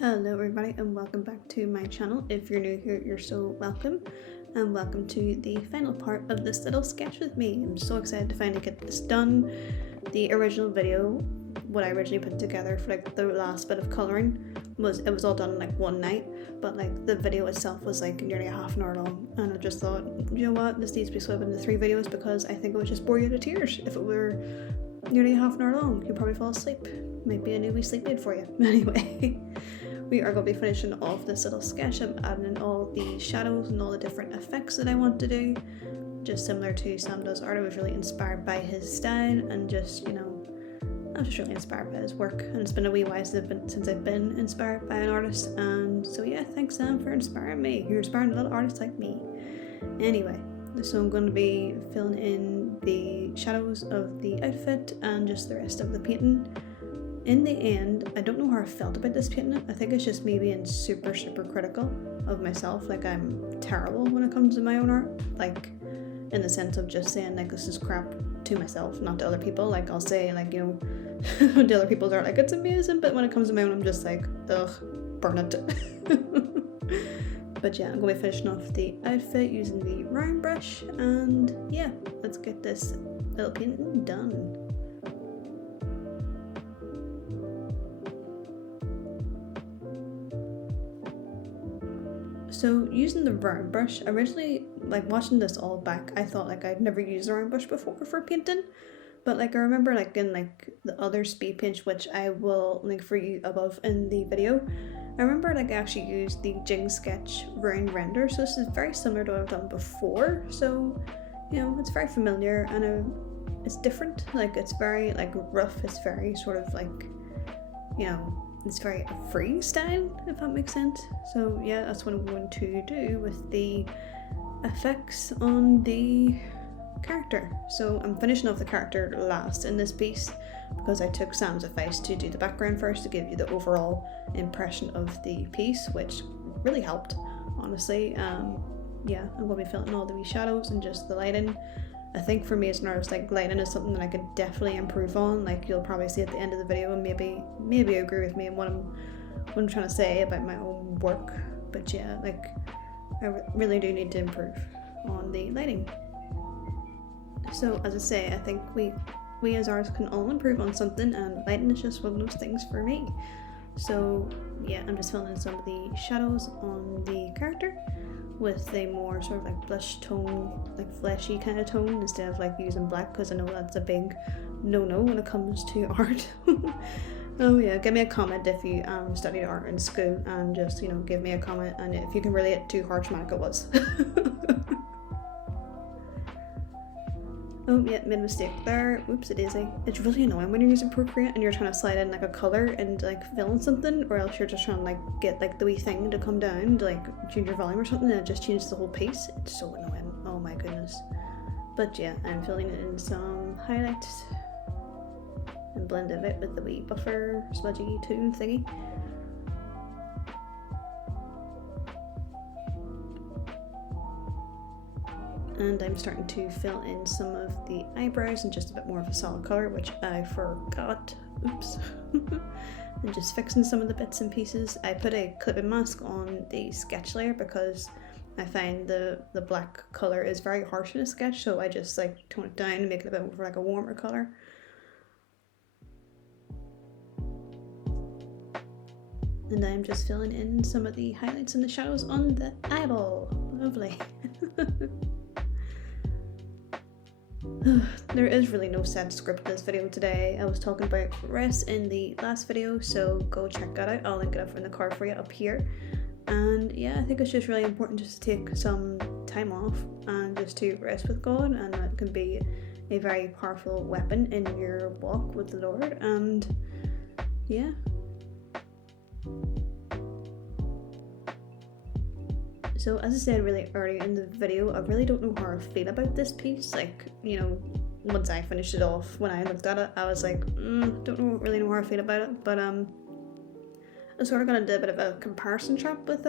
Hello everybody and welcome back to my channel. If you're new here, you're so welcome, and welcome to the final part of this little sketch with me. I'm so excited to finally get this done. The original video, what I originally put together for like the last bit of colouring, was all done in like one night, but like the video itself was like nearly a half an hour long, and I just thought, you know what, this needs to be split into 3 videos because I think it would just bore you to tears if it were nearly a half an hour long. You'd probably fall asleep. Might be a new wee sleep aid for you. Anyway. We are going to be finishing off this little sketch. I'm adding in all the shadows and all the different effects that I want to do. Just similar to Sam does art, I was really inspired by his style and just, you know, I was just really inspired by his work. And it's been a wee while since I've been inspired by an artist. And so yeah, thanks Sam for inspiring me. You're inspiring a little artist like me. Anyway, so I'm going to be filling in the shadows of the outfit and just the rest of the painting. In the end, I don't know how I felt about this painting. I think it's just me being super critical of myself. Like, I'm terrible when it comes to my own art. Like, in the sense of just saying, like, this is crap to myself, not to other people. Like, I'll say, like, you know, to other people's art, like, it's amazing. But when it comes to my own, I'm just like, ugh, burn it. But yeah, I'm going to be finishing off the outfit using the round brush. And yeah, let's get this little painting done. So using the round brush, originally, like watching this all back, I thought like I'd never used a round brush before for painting, but like I remember like in like the other speed paints, which I will link for you above in the video, I remember like I actually used the Jing Sketch round render, so this is very similar to what I've done before, so you know, it's very familiar and it's different, like it's very like rough, it's very sort of like, you know, it's very freestyle, if that makes sense. So yeah, that's what I'm going to do with the effects on the character. So I'm finishing off the character last in this piece because I took Sam's advice to do the background first to give you the overall impression of the piece, which really helped, honestly. Yeah, I'm going to be filling all the wee shadows and just the lighting. I think for me as an artist, like lighting is something that I could definitely improve on. Like you'll probably see at the end of the video and maybe agree with me in what I'm trying to say about my own work. But yeah, like I really do need to improve on the lighting. So as I say, I think we as artists can all improve on something, and lighting is just one of those things for me. So yeah, I'm just filling in some of the shadows on the character with a more sort of like blush tone, like fleshy kind of tone, instead of like using black, because I know that's a big no-no when it comes to art. Oh yeah, give me a comment if you studied art in school, and just, you know, give me a comment and if you can relate to how traumatic it was. Oh yeah, made a mistake there. Whoopsie daisy. It's really annoying when you're using Procreate and you're trying to slide in like a colour and like fill in something, or else you're just trying to like get like the wee thing to come down to like change your volume or something, and it just changes the whole piece. It's so annoying. Oh my goodness. But yeah, I'm filling it in some highlights and blending it with the wee buffer smudgy tool thingy. And I'm starting to fill in some of the eyebrows and just a bit more of a solid colour, which I forgot. Oops. And just fixing some of the bits and pieces. I put a clipping mask on the sketch layer because I find the black colour is very harsh in a sketch, so I just like tone it down and make it a bit more like a warmer colour. And I'm just filling in some of the highlights and the shadows on the eyeball. Lovely. There is really no set script in this video today. I was talking about rest in the last video, so go check that out. I'll link it up in the card for you up here. And yeah, I think it's just really important just to take some time off and just to rest with God, and that can be a very powerful weapon in your walk with the Lord. And yeah. So as I said really early in the video, I really don't know how I feel about this piece. Like, you know, once I finished it off, when I looked at it, I was like, don't really know how I feel about it. But I was sort of gonna do a bit of a comparison trap with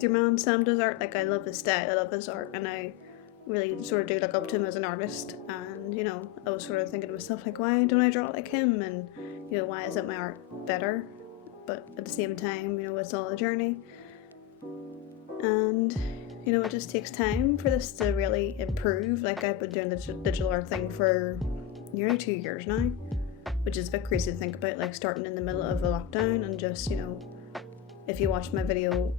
your man Sam does art. Like, I love his style, I love his art, and I really sort of do look up to him as an artist. And you know, I was sort of thinking to myself, like, why don't I draw like him? And you know, why isn't my art better? but at the same time, you know, it's all a journey. And, you know, it just takes time for this to really improve. Like, I've been doing the digital art thing for nearly 2 years now, which is a bit crazy to think about, like starting in the middle of a lockdown. And just, you know, if you watch my video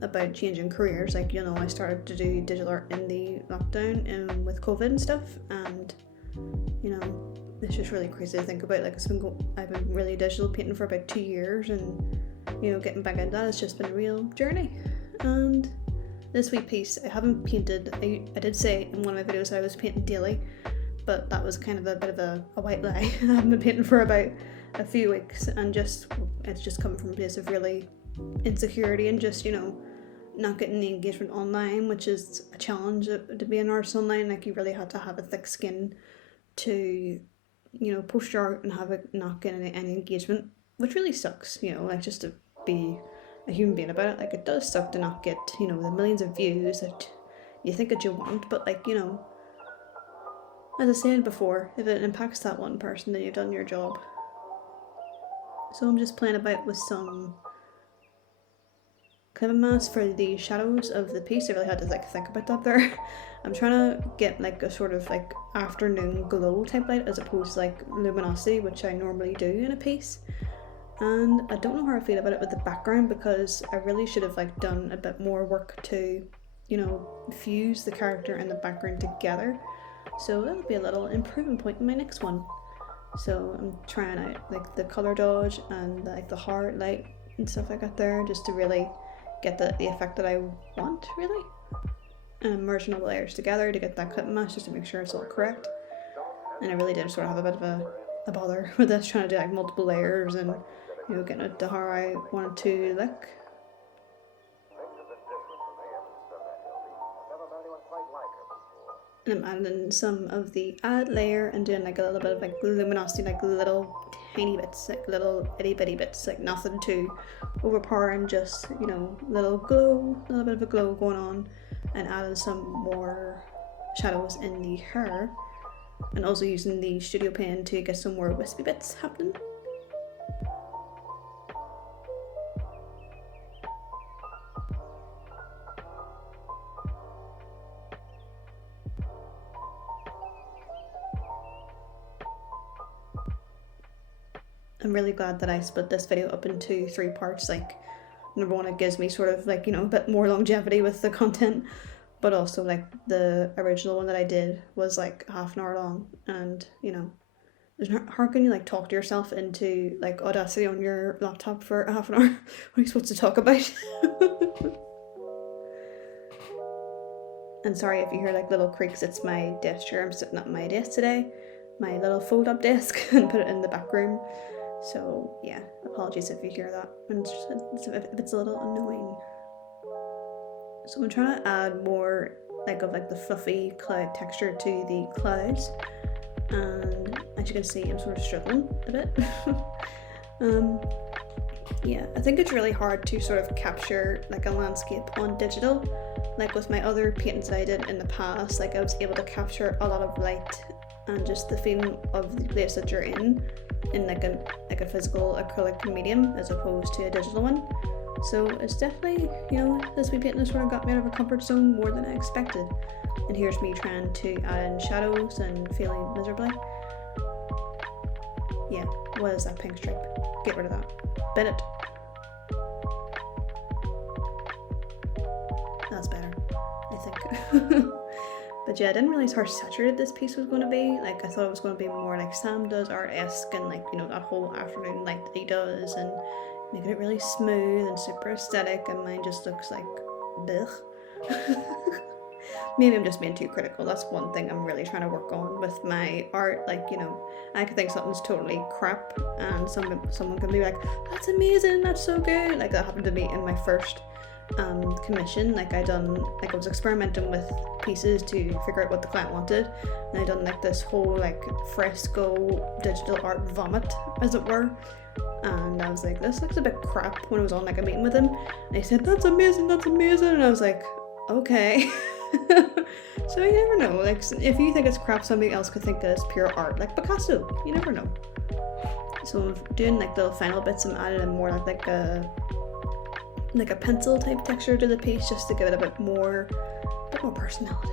about changing careers, like, you know, I started to do digital art in the lockdown and with COVID and stuff, and, you know, it's just really crazy to think about. Like, I've been really digital painting for about 2 years, and, you know, getting back into that has just been a real journey. And this wee piece, I haven't painted. I did say in one of my videos that I was painting daily, but that was kind of a bit of a white lie. I haven't been painting for about a few weeks, and it's just coming from a place of really insecurity and just, you know, not getting the engagement online, which is a challenge to be an artist online. Like, you really have to have a thick skin to, you know, post your art and have it not getting any engagement, which really sucks, you know, like, just to be a human being about it. Like, it does suck to not get, you know, the millions of views that you think that you want, but, like, you know, as I said before, if it impacts that one person, then you've done your job. So I'm just playing about with some Canva mask for the shadows of the piece. I really had to, like, think about that there. I'm trying to get, like, a sort of, like, afternoon glow type light as opposed to, like, luminosity, which I normally do in a piece. And I don't know how I feel about it with the background, because I really should have, like, done a bit more work to, you know, fuse the character and the background together. So that'll be a little improvement point in my next one. So I'm trying out, like, the color dodge and, like, the heart light and stuff like that there, just to really get the effect that I want, really. And I'm merging all the layers together to get that clip mask, just to make sure it's all correct. And I really did sort of have a bit of a bother with this, trying to do, like, multiple layers and, you know, getting it to how I want it to look. And I'm adding some of the add layer and doing, like, a little bit of, like, luminosity, like little tiny bits, like little itty bitty bits, like nothing too overpowering, just, you know, little bit of a glow going on, and adding some more shadows in the hair, and also using the studio pen to get some more wispy bits happening. I'm really glad that I split this video up into 3 parts. Like, number one, it gives me sort of, like, you know, a bit more longevity with the content, but also, like, the original one that I did was, like, half an hour long, and, you know, how can you, like, talk to yourself into, like, Audacity on your laptop for half an hour? What are you supposed to talk about? And sorry if you hear, like, little creaks, it's my desk chair. I'm sitting at my desk today, my little fold up desk, and put it in the back room. So yeah, apologies if you hear that, and if it's a little annoying. So I'm trying to add more, like, of, like, the fluffy cloud texture to the clouds, and as you can see, I'm sort of struggling a bit. Yeah, I think it's really hard to sort of capture, like, a landscape on digital. Like, with my other paintings that I did in the past, like, I was able to capture a lot of light and just the feeling of the place that you're in like a physical acrylic medium as opposed to a digital one. So it's definitely, you know, this wee painting has sort of got me out of a comfort zone more than I expected. And here's me trying to add in shadows and failing miserably. Yeah, what is that pink stripe? Get rid of that. Bin it. That's better, I think. But yeah, I didn't realize how saturated this piece was going to be. Like, I thought it was going to be more like Sam does, art-esque, and, like, you know, that whole afternoon light that he does, and making it really smooth and super aesthetic, and mine just looks like blech. Maybe I'm just being too critical. That's one thing I'm really trying to work on with my art. Like, you know, I could think something's totally crap, and someone can be like, that's amazing, that's so good. Like, that happened to me in my first commission. Like, I was experimenting with pieces to figure out what the client wanted, and I done, like, this whole, like, fresco digital art vomit, as it were, and I was like, this looks a bit crap, when I was on, like, a meeting with him, and he said, that's amazing, and I was like, okay. So you never know, like, if you think it's crap, somebody else could think that it's pure art, like Picasso, you never know. So I'm doing like little final bits. I'm adding more like a pencil type texture to the piece, just to give it a bit more personality.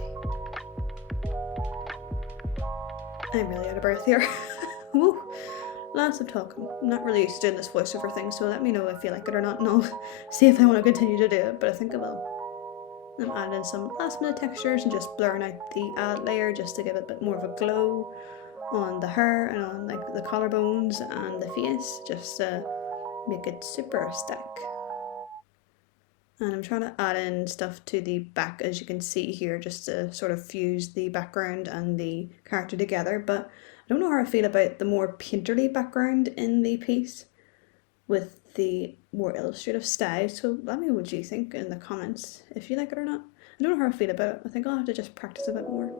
I'm really out of breath here. Woo. Lots of talking. I'm not really used to doing this voiceover thing, so let me know if you like it or not, and I'll see if I want to continue to do it, but I think I will. I'm adding some last minute textures and just blurring out the ad layer just to give it a bit more of a glow on the hair and on like the collarbones and the face, just to make it super aesthetic. And I'm trying to add in stuff to the back, as you can see here, just to sort of fuse the background and the character together. But I don't know how I feel about the more painterly background in the piece with the more illustrative style. So let me know what you think in the comments, if you like it or not. I don't know how I feel about it. I think I'll have to just practice a bit more.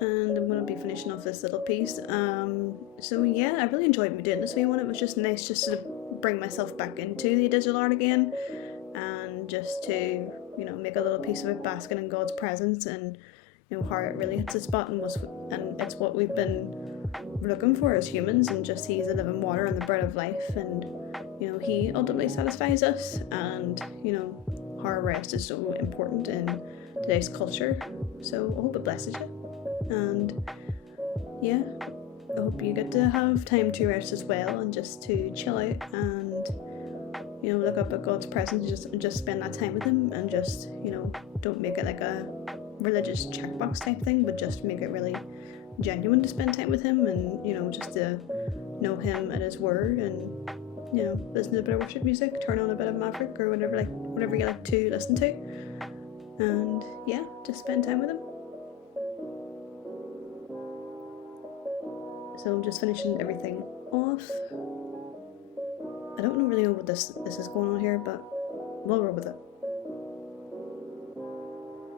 And I'm going to be finishing off this little piece. So yeah, I really enjoyed doing this wee one. It was just nice just to bring myself back into the digital art again, and just to, you know, make a little piece about basking in God's presence, and you know how it really hits its spot, and it's what we've been looking for as humans, and just He's the living water and the bread of life, and you know He ultimately satisfies us, and you know how our rest is so important in today's culture. So I hope it blesses you. And yeah, I hope you get to have time to rest as well, and just to chill out and, you know, look up at God's presence and just spend that time with Him, and just, you know, don't make it like a religious checkbox type thing, but just make it really genuine to spend time with Him, and, you know, just to know Him and His Word, and, you know, listen to a bit of worship music, turn on a bit of Maverick or whatever you like to listen to, and yeah, just spend time with Him. So I'm just finishing everything off. I don't really know what this is going on here, but we'll roll with it.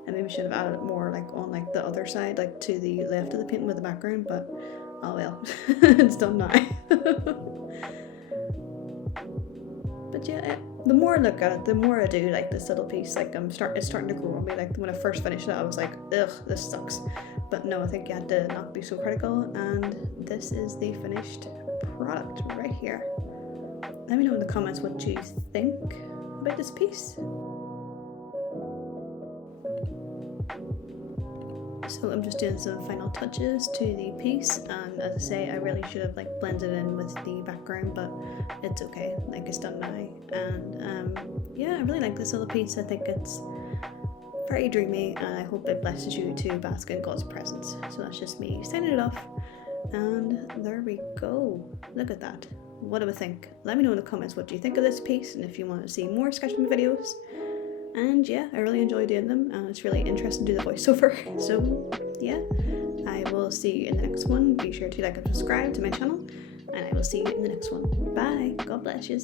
I maybe should have added it more like on like the other side, like to the left of the painting with the background, but oh well, it's done now. But yeah, the more I look at it, the more I do like this little piece. Like it's starting to grow on me. Like when I first finished it, I was like, ugh, this sucks. But no, I think you had to not be so critical, and this is the finished product right here. Let me know in the comments what you think about this piece. So I'm just doing some final touches to the piece, and as I say, I really should have like blended in with the background, but it's okay, like it's done now. And yeah, I really like this little piece. I think it's very dreamy, and I hope it blesses you to bask in God's presence. So that's just me signing it off, and there we go. Look at that. What do I think? Let me know in the comments what do you think of this piece, and if you want to see more sketching videos. And yeah, I really enjoy doing them, and it's really interesting to do the voiceover. So yeah, I will see you in the next one. Be sure to like and subscribe to my channel, and I will see you in the next one. Bye. God bless you.